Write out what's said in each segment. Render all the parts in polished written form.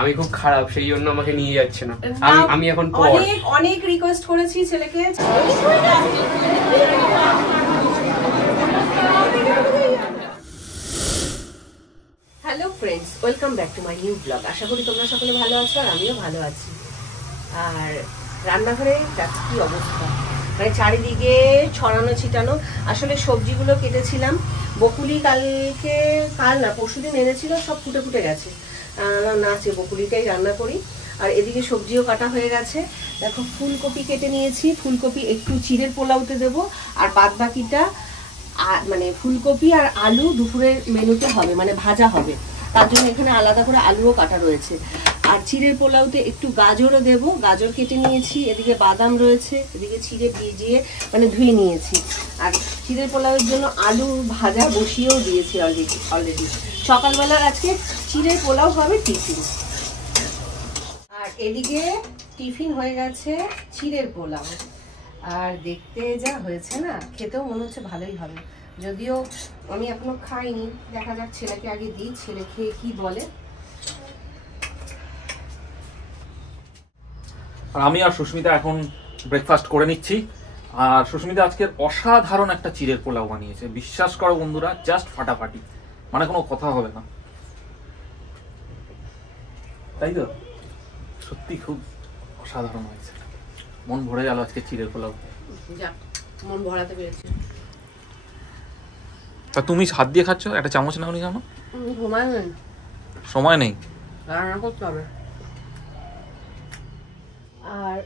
আমি খুব খারাপ, সেই জন্য আমাকে নিয়ে যাচ্ছে না। আমি এখন অনেক অনেক রিকোয়েস্ট করেছি ছেলেকে। Hello friends, welcome back to my new blog. আশা করি তোমরা সকলে ভালো আছো আর আমিও ভালো আছি। আর রান্নাঘরে কি অবস্থা, মানে চারিদিকে ছড়ানো ছিটানো। আসলে সবজিগুলো কেটেছিলাম, বকুলি কাল না পরশুদিন এনেছিল, সব ফুটে ফুটে গেছে। না আছে, বকুলিটাই রান্না করি। আর এদিকে সবজিও কাটা হয়ে গেছে। দেখো ফুলকপি কেটে নিয়েছি, ফুলকপি একটু চিড়ের পোলাওতে দেবো, আর বাদ বাকিটা মানে ফুলকপি আর আলু দুপুরের মেনুতে হবে, মানে ভাজা হবে। তার জন্য এখানে আলাদা করে আলুও কাটা রয়েছে। আর চিড়ের পোলাওতে একটু গাজরও দেবো, গাজর কেটে নিয়েছি। এদিকে বাদাম রয়েছে, এদিকে চিড়ে ভিজিয়ে মানে ধুয়ে নিয়েছি। আর চিড়ের পোলাওয়ের জন্য আলু ভাজা বসিয়েও দিয়েছি অলরেডি। সকালবেলার আজকে চিড়ের পোলাও হবে টিফিন। আর এদিকে টিফিন হয়ে গেছে চিড়ের পোলাও। আর দেখতে যা হয়েছে না, খেতেও মনে হচ্ছে ভালোই হবে। যদিও আমি এখনো খাইনি, দেখা যাক ছেলেকে আগে দিই, ছেলে খেয়ে কি বলে। আমি আর সুস্মিতা এখন ব্রেকফাস্ট করে নিচ্ছি। আর সুস্মিতা আজকের অসাধারণ একটা চিড়ের পোলাও বানিয়েছে, বিশ্বাস করো বন্ধুরা, জাস্ট ফাটাফাটি, মানে কোনো কথা হবে না, তাই তো? সত্যি খুব অসাধারণ হয়েছে, মন ভরে গেল আজকে চিড়ের পোলাও। মন ভরাতে পেরেছি। তা তুমি হাত দিয়ে খাচ্ছ, একটা চামচ নাও নি কেন? সময় নেই, রান্না করতে হবে। আর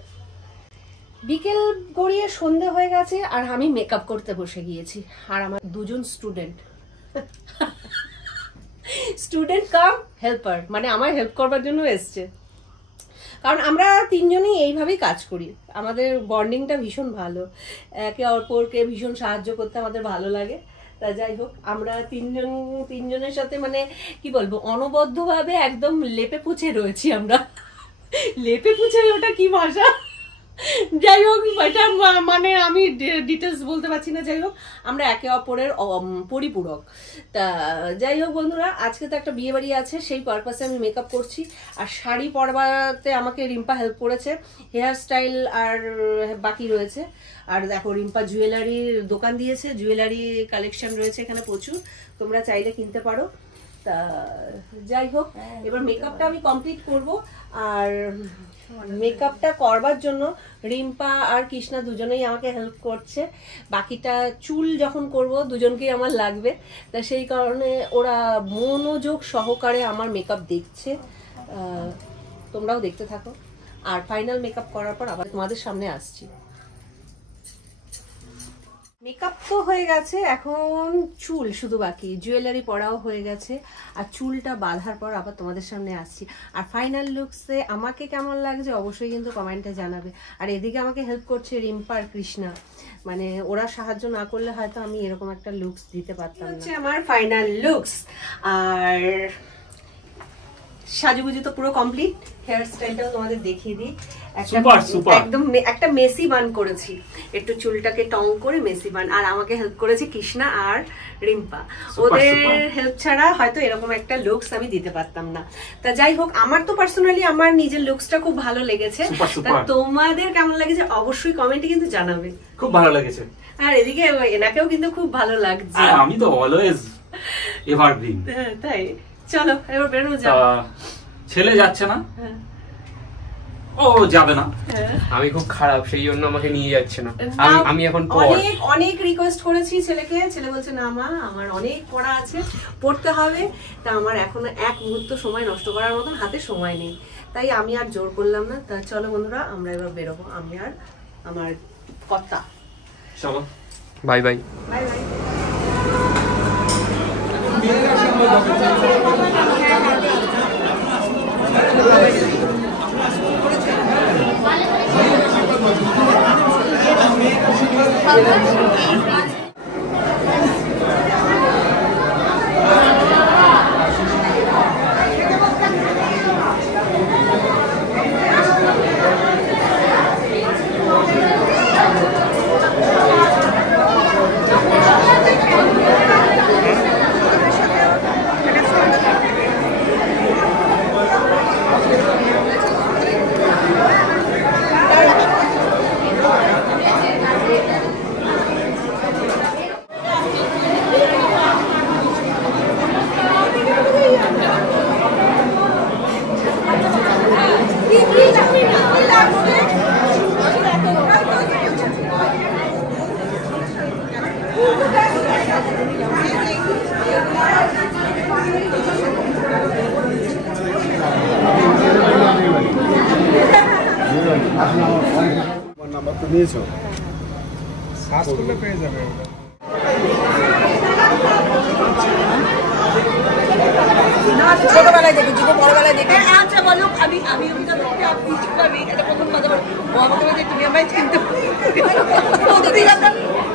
বিকেল গড়িয়ে সন্ধে হয়ে গেছে, আর আমি মেকআপ করতে বসে গিয়েছি। আর আমার দুজন স্টুডেন্ট কাম হেল্পার, মানে আমার হেল্প করবার জন্য এসছে। কারণ আমরা তিনজনই এইভাবেই কাজ করি, আমাদের বন্ডিংটা ভীষণ ভালো, একে অপরকে ভীষণ সাহায্য করতে আমাদের ভালো লাগে। তা যাই হোক, আমরা তিনজনের সাথে মানে কি বলবো, অনবদ্যভাবে একদম লেপে পুছে রয়েছি আমরা। লেপে পুছে, ওটা কি ভাষা? যাই হোক, এটা মানে আমি ডিটেলস বলতে পারছি না। যাই হোক, আমরা একে অপরের পরিপূরক। তা যাই হোক বন্ধুরা, আজকে তো একটা বিয়ে বাড়ি আছে, সেই পারপাসে আমি মেকআপ করছি। আর শাড়ি পরবাতে আমাকে রিম্পা হেল্প করেছে, হেয়ার স্টাইল আর বাকি রয়েছে। আর দেখো, রিম্পা জুয়েলারির দোকান দিয়েছে, জুয়েলারি কালেকশন রয়েছে এখানে প্রচুর, তোমরা চাইলে কিনতে পারো। তা যাই হোক, এবার মেকআপটা আমি কমপ্লিট করব। আর মেকআপটা করবার জন্য রিম্পা আর কৃষ্ণা দুজনেই আমাকে হেল্প করছে। বাকিটা চুল যখন করব দুজনকেই আমার লাগবে, তা সেই কারণে ওরা মনোযোগ সহকারে আমার মেকআপ দেখছে। তোমরাও দেখতে থাকো। আর ফাইনাল মেকআপ করার পর আবার তোমাদের সামনে আসছি। মেকআপ তো হয়ে গেছে, এখন চুল শুধু বাকি। জুয়েলারি পরাও হয়ে গেছে, আর চুলটা বাঁধার পর আবার তোমাদের সামনে আসছি। আর ফাইনাল লুকসে আমাকে কেমন লাগছে অবশ্যই কিন্তু কমেন্টে জানাবে। আর এদিকে আমাকে হেল্প করছে রিম্পা আর কৃষ্ণা, মানে ওরা সাহায্য না করলে হয়তো আমি এরকম একটা লুকস দিতে পারতাম না। আমার ফাইনাল লুকস। আর সাজুগুজু তো পুরো কমপ্লিট, হেয়ার স্টাইলটাও তোমাদের দেখিয়ে দিই। একদম একটা মেসি বান করেছি, একটু চুলটাকে টং করে মেসি বান। আর আমাকে হেল্প করেছে কৃষ্ণা আর রিম্পা, ওদের হেল্প ছাড়া হয়তো এরকম একটা লুকস আমি দিতে পারতাম না। তা যাই হোক, আমার তো পার্সোনালি আমার নিজের লুকসটা খুব ভালো লেগেছে। তা তোমাদের কেমন লেগেছে অবশ্যই কমেন্টে কিন্তু জানাবে। খুব ভালো লেগেছে। আর এদিকে এনাকেও কিন্তু খুব ভালো লাগছে। আমি তো অলওয়েজ এভারগ্রিন। তাই চলো এবার বেরোনো যাক। ছেলে যাচ্ছে না? ও যাবে না। আমি খুব খারাপ, সেই জন্য আমাকে নিয়ে যাচ্ছে না। আমি এখন অনেক রিকোয়েস্ট করেছি ছেলেকে, ছেলে বলছে না মা, আমার অনেক পড়া আছে, পড়তে হবে। তা আমার এখনো এক মুহূর্ত সময় নষ্ট করার মতন হাতে সময় নেই, তাই আমি আর জোর করলাম না। তা চলো বন্ধুরা, আমরা এবার বেরোবো, আমি আর আমার কর্তা। চলো, বাই বাই। Bye bye. তো নিয়েছো? সার্চ করলে পেয়ে যাবে ওটা। ছোটবেলায় দেখেছি, বড়বেলায় দেখে। আচ্ছা বলো, আমি অভিজ্ঞতা করতে আপনি আমি এটা প্রথম কথা বলো, ও আমাকে বলছে তুমি আমায় চিনতে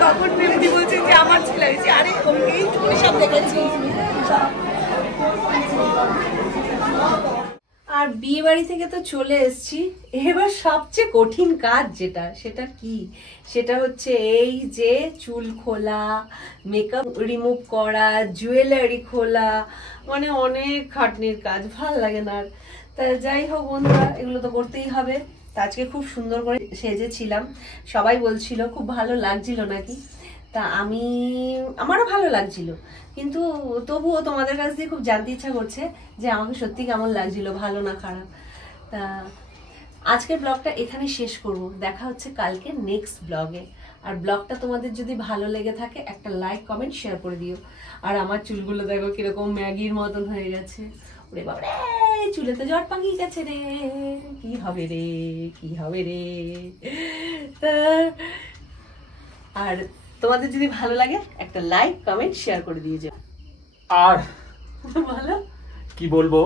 তখন মেমনি বলছে যে আমার ছেলে হয়েছে, আরে ওকেই তুমি সব দেখেছি। আর বিয়ে বাড়ি থেকে তো চলে এসেছি, এবার সবচেয়ে কঠিন কাজ যেটা, সেটা কি, সেটা হচ্ছে এই যে চুল খোলা, মেকআপ রিমুভ করা, জুয়েলারি খোলা, মানে অনেক খাটনির কাজ, ভাল লাগে না আর। তা যাই হোক বন্ধুরা, এগুলো তো করতেই হবে। তা আজকে খুব সুন্দর করে সেজেছিলাম, সবাই বলছিল খুব ভালো লাগছিল নাকি। তা আমারও ভালো লাগছিল, কিন্তু তবুও তোমাদের কাছ দিয়ে খুব জানতে ইচ্ছা করছে যে আমাকে সত্যি কেমন লাগছিল, ভালো না খারাপ। তা আজকের ব্লগটা এখানে শেষ করব, দেখা হচ্ছে কালকে নেক্সট ব্লগে। আর ব্লগটা তোমাদের যদি ভালো লেগে থাকে একটা লাইক কমেন্ট শেয়ার করে দিও। আর আমার চুলগুলো দেখো কিরকম ম্যাগির মতন হয়ে গেছে, ওরে বাবা রে, চুলে তো জট পাকিয়ে গেছে রে, কি হবে রে, কি হবে রে। আর তোমাদের যদি ভালো লাগে একটা লাইক কমেন্ট শেয়ার করে দিয়ে যাও। আর ভালো কি বলবো,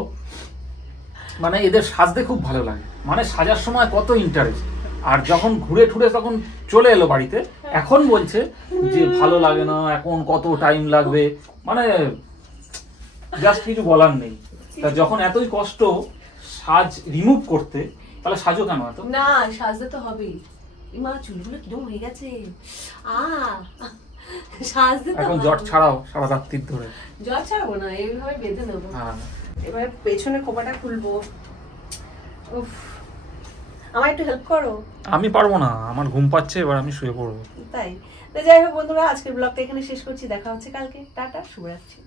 মানে এদের সাজতে খুব ভালো লাগে, মানে সাজার সময় কত ইন্টারেস্ট, আর যখন ঘুরে ঠুরে তখন চলে এলো বাড়িতে, এখন বলছে যে ভালো লাগে না, এখন কত টাইম লাগবে, মানে জাস্ট কিছু বলার নেই। তা যখন এতই কষ্ট সাজ রিমুভ করতে, তাহলে সাজো কেন এত? না, সাজতে তো হবেই। মা চুলগুলো কিরকম হয়ে গেছে, সাজতে তো এখন জট ছাড়াও সারা রাত্রির ধরে। জট ছাড়াবো না, এইভাবে বেঁধে নেবো। হ্যাঁ, এবার পেছনে খোপাটা খুলবো। উফ, আমার একটু হেল্প করো। আমি পারবো না, আমার ঘুম পাচ্ছে, এবার আমি শুয়ে পড়বো। তাই যাই হোক বন্ধুরা, আজকের ব্লগটা এখানে শেষ করছি, দেখা হচ্ছে কালকে। টাটা, শুভরাত্রি।